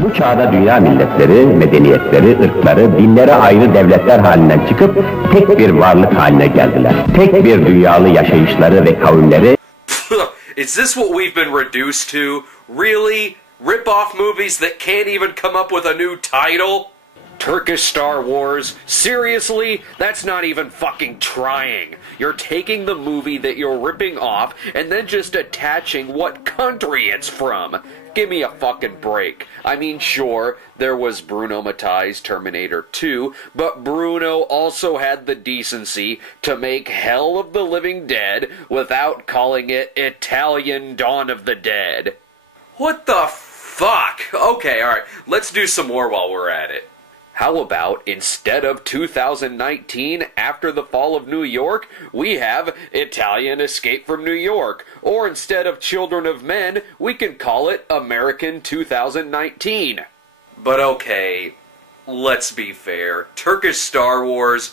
Bu çağda dünya milletleri, medeniyetleri, ırkları, dinleri ayrı devletler halinden çıkıp tek bir varlık haline geldiler. Tek bir dünyalı yaşayışları ve kavimleri... Is this what we've been reduced to? Really? Rip-off movies that can't even come up with a new title? Turkish Star Wars? Seriously? That's not even fucking trying. You're taking the movie that you're ripping off and then just attaching what country it's from. Give me a fucking break. I mean, sure, there was Bruno Mattei's Terminator 2, but Bruno also had the decency to make Hell of the Living Dead without calling it Italian Dawn of the Dead. What the fuck? Okay, alright, let's do some more while we're at it. How about, instead of 2019, After the Fall of New York, we have Italian Escape from New York. Or instead of Children of Men, we can call it American 2019. But okay, let's be fair. Turkish Star Wars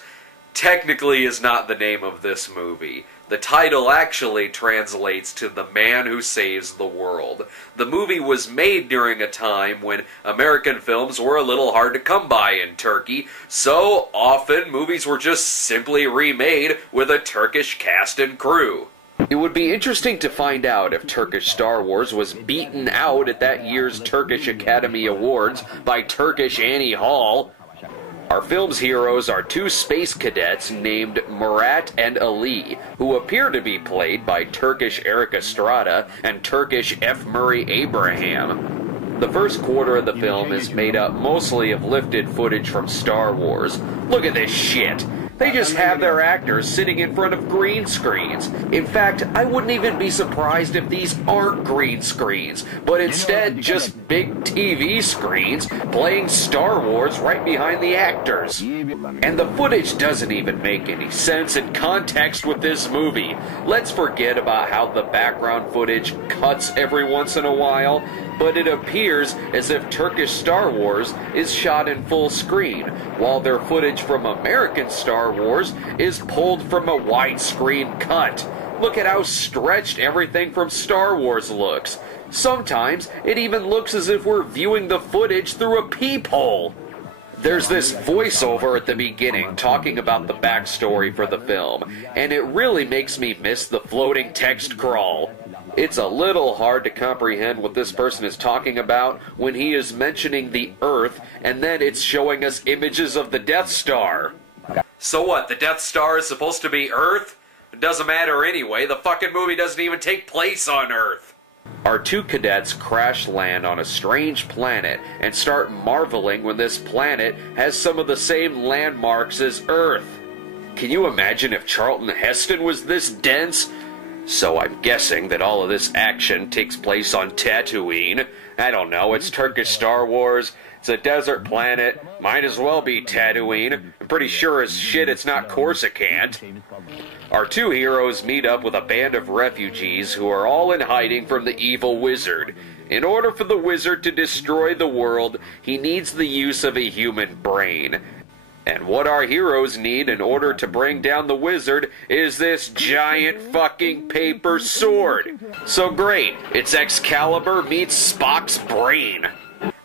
technically is not the name of this movie. The title actually translates to The Man Who Saves the World. The movie was made during a time when American films were a little hard to come by in Turkey, so often movies were just simply remade with a Turkish cast and crew. It would be interesting to find out if Turkish Star Wars was beaten out at that year's Turkish Academy Awards by Turkish Annie Hall. Our film's heroes are two space cadets named Murat and Ali, who appear to be played by Turkish Eric Estrada and Turkish F. Murray Abraham. The first quarter of the film is made up mostly of lifted footage from Star Wars. Look at this shit! They just have their actors sitting in front of green screens. In fact, I wouldn't even be surprised if these aren't green screens, but instead just big TV screens playing Star Wars right behind the actors. And the footage doesn't even make any sense in context with this movie. Let's forget about how the background footage cuts every once in a while, but it appears as if Turkish Star Wars is shot in full screen, while their footage from American Star Wars is pulled from a widescreen cut. Look at how stretched everything from Star Wars looks. Sometimes it even looks as if we're viewing the footage through a peephole. There's this voiceover at the beginning talking about the backstory for the film, and it really makes me miss the floating text crawl. It's a little hard to comprehend what this person is talking about when he is mentioning the Earth, and then it's showing us images of the Death Star. So what, the Death Star is supposed to be Earth? It doesn't matter anyway, the fucking movie doesn't even take place on Earth. Our two cadets crash land on a strange planet and start marveling when this planet has some of the same landmarks as Earth. Can you imagine if Charlton Heston was this dense? So I'm guessing that all of this action takes place on Tatooine. I don't know, it's Turkish Star Wars. It's a desert planet. Might as well be Tatooine. I'm pretty sure as shit it's not Coruscant. Our two heroes meet up with a band of refugees who are all in hiding from the evil wizard. In order for the wizard to destroy the world, he needs the use of a human brain. And what our heroes need in order to bring down the wizard is this giant fucking paper sword. So great, it's Excalibur meets Spock's brain.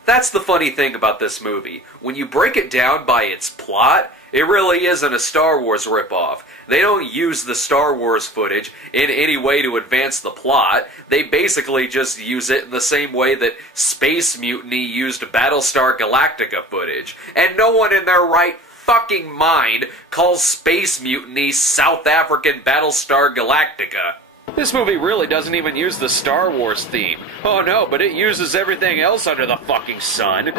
That's the funny thing about this movie. When you break it down by its plot, it really isn't a Star Wars ripoff. They don't use the Star Wars footage in any way to advance the plot. They basically just use it in the same way that Space Mutiny used Battlestar Galactica footage. And no one in their right fucking mind calls Space Mutiny South African Battlestar Galactica. This movie really doesn't even use the Star Wars theme. Oh no, but it uses everything else under the fucking sun.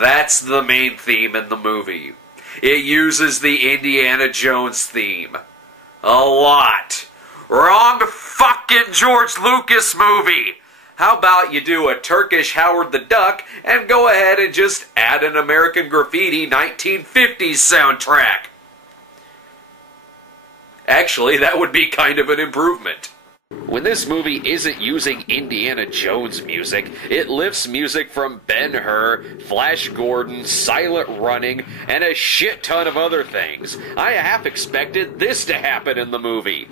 That's the main theme in the movie. It uses the Indiana Jones theme. A lot. Wrong fucking George Lucas movie. How about you do a Turkish Howard the Duck and go ahead and just add an American Graffiti 1950s soundtrack? Actually, that would be kind of an improvement. When this movie isn't using Indiana Jones music, it lifts music from Ben-Hur, Flash Gordon, Silent Running, and a shit ton of other things. I half expected this to happen in the movie.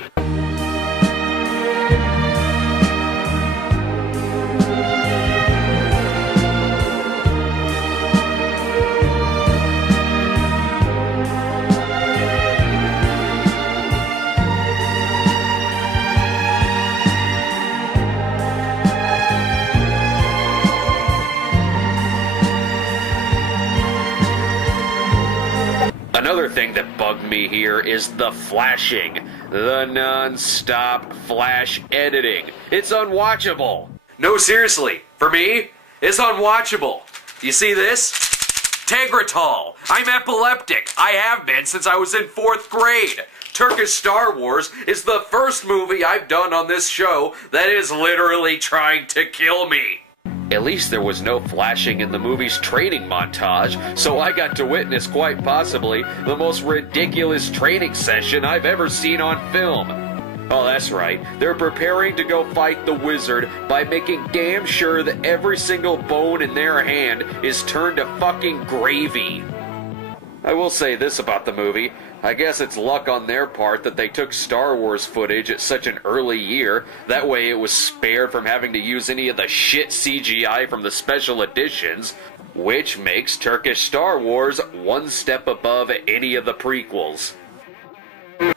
Another thing that bugged me here is the flashing. The non-stop flash editing. It's unwatchable. No, seriously. For me, it's unwatchable. You see this? Tegretol. I'm epileptic. I have been since I was in 4th grade. Turkish Star Wars is the first movie I've done on this show that is literally trying to kill me. At least there was no flashing in the movie's training montage, so I got to witness quite possibly the most ridiculous training session I've ever seen on film. Oh, that's right. They're preparing to go fight the wizard by making damn sure that every single bone in their hand is turned to fucking gravy. I will say this about the movie. I guess it's luck on their part that they took Star Wars footage at such an early year. That way it was spared from having to use any of the shit CGI from the special editions, which makes Turkish Star Wars one step above any of the prequels.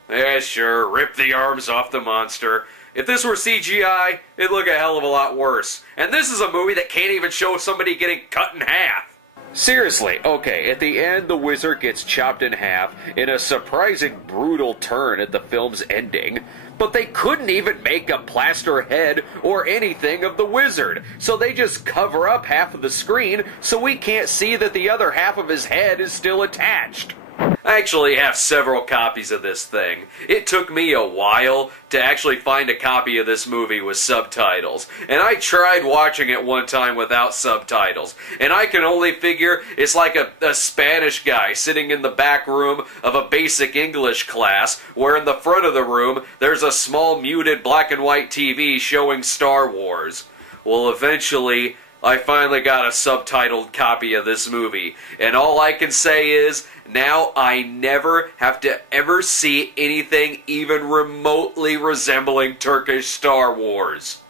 Yeah, sure, rip the arms off the monster. If this were CGI, it'd look a hell of a lot worse. And this is a movie that can't even show somebody getting cut in half. Seriously, okay, at the end the wizard gets chopped in half in a surprising brutal turn at the film's ending, but they couldn't even make a plaster head or anything of the wizard, so they just cover up half of the screen so we can't see that the other half of his head is still attached. I actually have several copies of this thing. It took me a while to actually find a copy of this movie with subtitles, and I tried watching it one time without subtitles, and I can only figure it's like a Spanish guy sitting in the back room of a basic English class, where in the front of the room there's a small muted black and white TV showing Star Wars. Well, eventually I finally got a subtitled copy of this movie, and all I can say is, now I never have to ever see anything even remotely resembling Turkish Star Wars.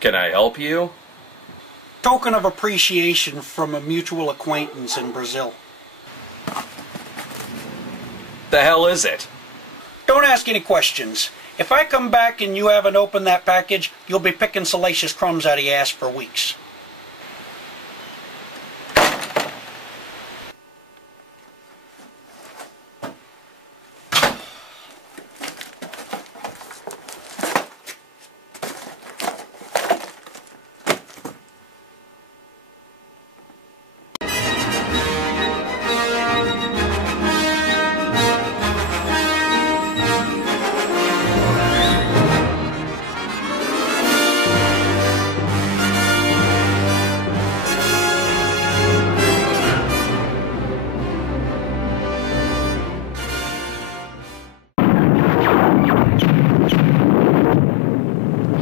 Can I help you? Token of appreciation from a mutual acquaintance in Brazil. The hell is it? Don't ask any questions. If I come back and you haven't opened that package, you'll be picking salacious crumbs out of your ass for weeks.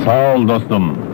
Sağ ol dostum.